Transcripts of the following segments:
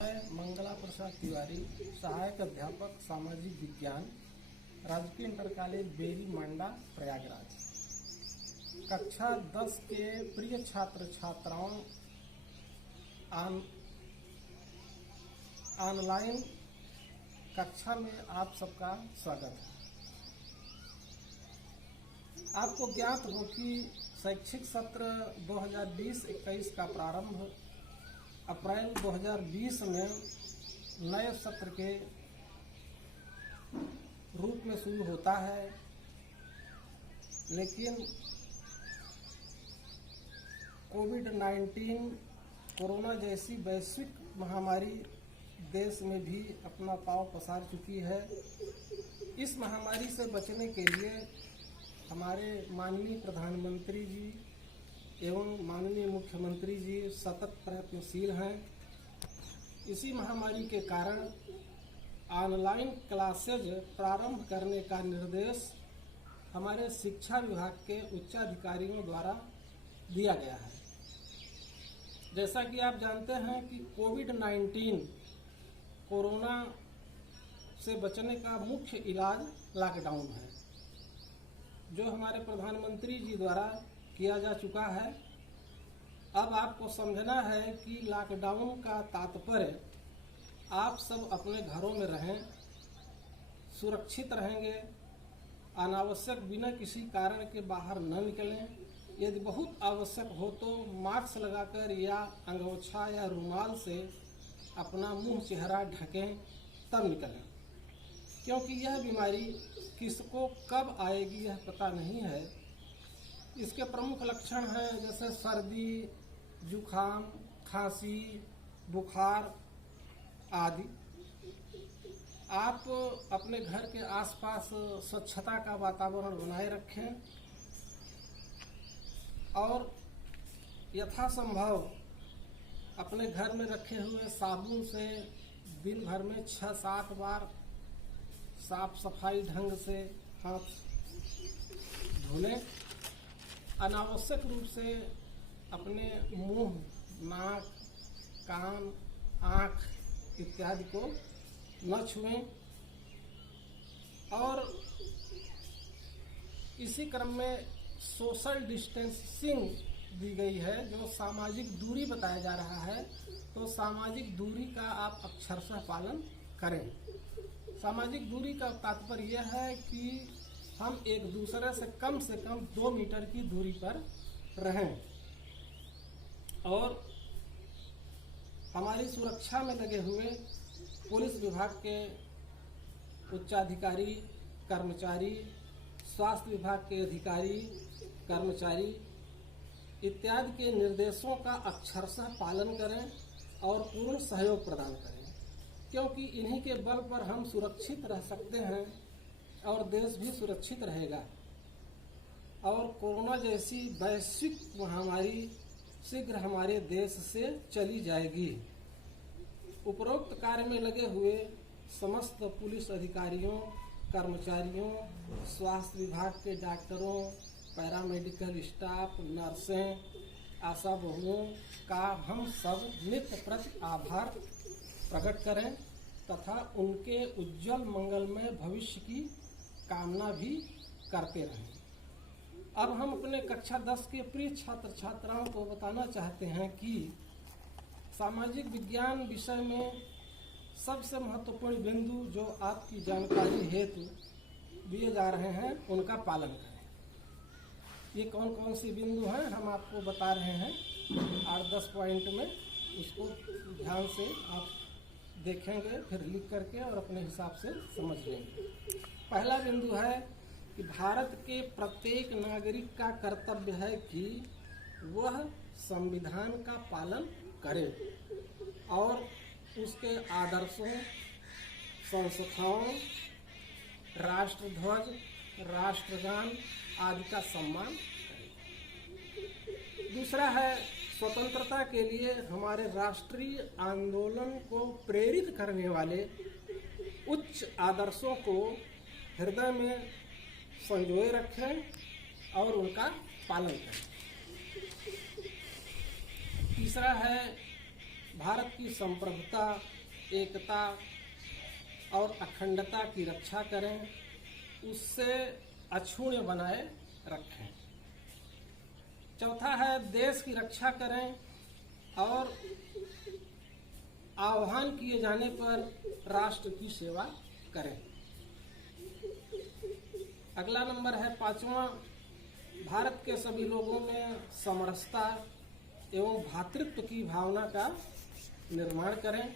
मैं मंगला प्रसाद तिवारी, सहायक अध्यापक सामाजिक विज्ञान, राजकीय इंटर कॉलेज बेरी मांडा प्रयागराज। कक्षा 10 के प्रिय छात्र छात्राओं, ऑनलाइन कक्षा में आप सबका स्वागत है। आपको ज्ञात हो कि शैक्षिक सत्र 2020-21 का प्रारंभ अप्रैल 2020 में नए सत्र के रूप में शुरू होता है, लेकिन कोविड-19 कोरोना जैसी वैश्विक महामारी देश में भी अपना पांव पसार चुकी है। इस महामारी से बचने के लिए हमारे माननीय प्रधानमंत्री जी एवं माननीय मुख्यमंत्री जी सतत प्रयत्नशील हैं। इसी महामारी के कारण ऑनलाइन क्लासेज प्रारंभ करने का निर्देश हमारे शिक्षा विभाग के उच्चाधिकारियों द्वारा दिया गया है। जैसा कि आप जानते हैं कि कोविड-19 कोरोना से बचने का मुख्य इलाज लॉकडाउन है, जो हमारे प्रधानमंत्री जी द्वारा किया जा चुका है। अब आपको समझना है कि लॉकडाउन का तात्पर्य आप सब अपने घरों में रहें, सुरक्षित रहेंगे, अनावश्यक बिना किसी कारण के बाहर न निकलें। यदि बहुत आवश्यक हो तो मास्क लगाकर या अंगोछा या रुमाल से अपना मुंह चेहरा ढकें, तब निकलें, क्योंकि यह बीमारी किसको कब आएगी यह पता नहीं है। इसके प्रमुख लक्षण हैं जैसे सर्दी, जुखाम, खांसी, बुखार आदि। आप अपने घर के आसपास स्वच्छता का वातावरण बनाए रखें और यथासंभव अपने घर में रखे हुए साबुन से दिन भर में 6-7 बार साफ सफाई ढंग से हाथ धुलें। अनावश्यक रूप से अपने मुंह, नाक, कान, आँख इत्यादि को न छुएं। और इसी क्रम में सोशल डिस्टेंसिंग दी गई है, जो सामाजिक दूरी बताया जा रहा है, तो सामाजिक दूरी का आप अक्षरशः पालन करें। सामाजिक दूरी का तात्पर्य यह है कि हम एक दूसरे से कम 2 मीटर की दूरी पर रहें और हमारी सुरक्षा में लगे हुए पुलिस विभाग के उच्चाधिकारी, कर्मचारी, स्वास्थ्य विभाग के अधिकारी, कर्मचारी इत्यादि के निर्देशों का अक्षरशः पालन करें और पूर्ण सहयोग प्रदान करें, क्योंकि इन्हीं के बल पर हम सुरक्षित रह सकते हैं और देश भी सुरक्षित रहेगा और कोरोना जैसी वैश्विक महामारी शीघ्र हमारे देश से चली जाएगी। उपरोक्त कार्य में लगे हुए समस्त पुलिस अधिकारियों, कर्मचारियों, स्वास्थ्य विभाग के डॉक्टरों, पैरामेडिकल स्टाफ, नर्सें, आशा बहुओं का हम सब नित्य प्रति आभार प्रकट करें तथा उनके उज्जवल मंगलमय भविष्य की कामना भी करते रहें। अब हम अपने कक्षा 10 के प्रिय छात्र छात्राओं को बताना चाहते हैं कि सामाजिक विज्ञान विषय में सबसे महत्वपूर्ण बिंदु जो आपकी जानकारी हेतु दिए जा रहे हैं, उनका पालन करें। ये कौन कौन सी बिंदु हैं हम आपको बता रहे हैं 8-10 पॉइंट में, उसको ध्यान से आप देखेंगे, फिर लिख करके और अपने हिसाब से समझ लेंगे। पहला बिंदु है कि भारत के प्रत्येक नागरिक का कर्तव्य है कि वह संविधान का पालन करे और उसके आदर्शों, संस्थाओं, राष्ट्रध्वज, राष्ट्रगान आदि का सम्मान करे। दूसरा है स्वतंत्रता के लिए हमारे राष्ट्रीय आंदोलन को प्रेरित करने वाले उच्च आदर्शों को हृदय में संजोए रखें और उनका पालन करें। तीसरा है भारत की संप्रभुता, एकता और अखंडता की रक्षा करें, उससे अक्षुण्ण बनाए रखें। चौथा है देश की रक्षा करें और आह्वान किए जाने पर राष्ट्र की सेवा करें। अगला नंबर है 5वां, भारत के सभी लोगों में समरसता एवं भ्रातृत्व की भावना का निर्माण करें।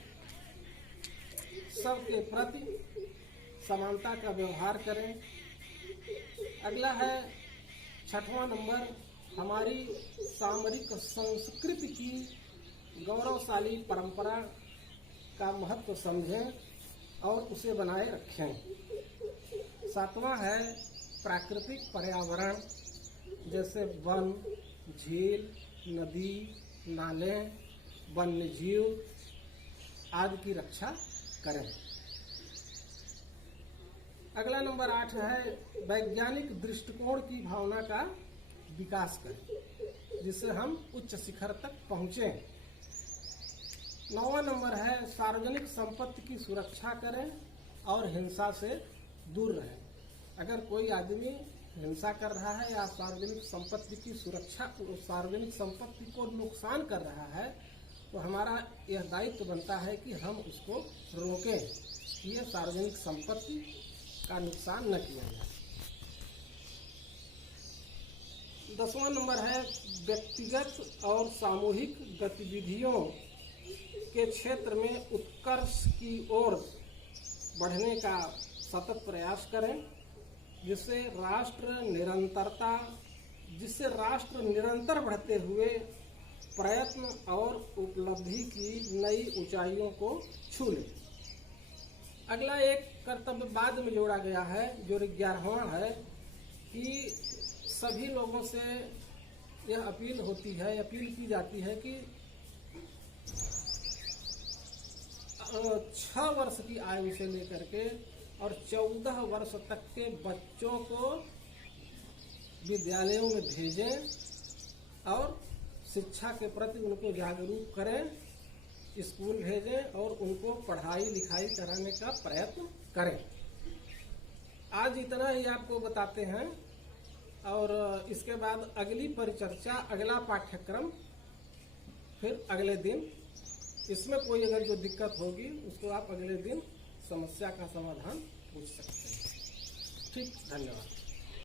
सबके प्रति समानता का व्यवहार करें। अगला है 6वां नंबर, हमारी सामरिक संस्कृति की गौरवशाली परंपरा का महत्व समझें और उसे बनाए रखें। 7वां है प्राकृतिक पर्यावरण, जैसे वन, झील, नदी, नाले, वन्य जीव आदि की रक्षा करें। अगला नंबर 8 है वैज्ञानिक दृष्टिकोण की भावना का विकास करें, जिससे हम उच्च शिखर तक पहुंचे। 9वां नंबर है सार्वजनिक संपत्ति की सुरक्षा करें और हिंसा से दूर रहें। अगर कोई आदमी हिंसा कर रहा है या सार्वजनिक संपत्ति की सुरक्षा, सार्वजनिक संपत्ति को नुकसान कर रहा है, तो हमारा यह दायित्व बनता है कि हम उसको रोकें कि ये सार्वजनिक संपत्ति का नुकसान न किया जाए। 10वां नंबर है व्यक्तिगत और सामूहिक गतिविधियों के क्षेत्र में उत्कर्ष की ओर बढ़ने का सतत प्रयास करें, जिससे राष्ट्र निरंतर बढ़ते हुए प्रयत्न और उपलब्धि की नई ऊंचाइयों को छू ले। अगला एक कर्तव्य बाद में जोड़ा गया है, जो 11वां है, कि सभी लोगों से यह अपील की जाती है कि 6 वर्ष की आयु से लेकर के और 14 वर्ष तक के बच्चों को विद्यालयों में भेजें और शिक्षा के प्रति उनको जागरूक करें, स्कूल भेजें और उनको पढ़ाई लिखाई कराने का प्रयत्न करें। आज इतना ही आपको बताते हैं और इसके बाद अगली परिचर्चा, अगला पाठ्यक्रम फिर अगले दिन। इसमें कोई अगर जो दिक्कत होगी उसको आप अगले दिन समस्या का समाधान पूछ सकते हैं। ठीक, धन्यवाद।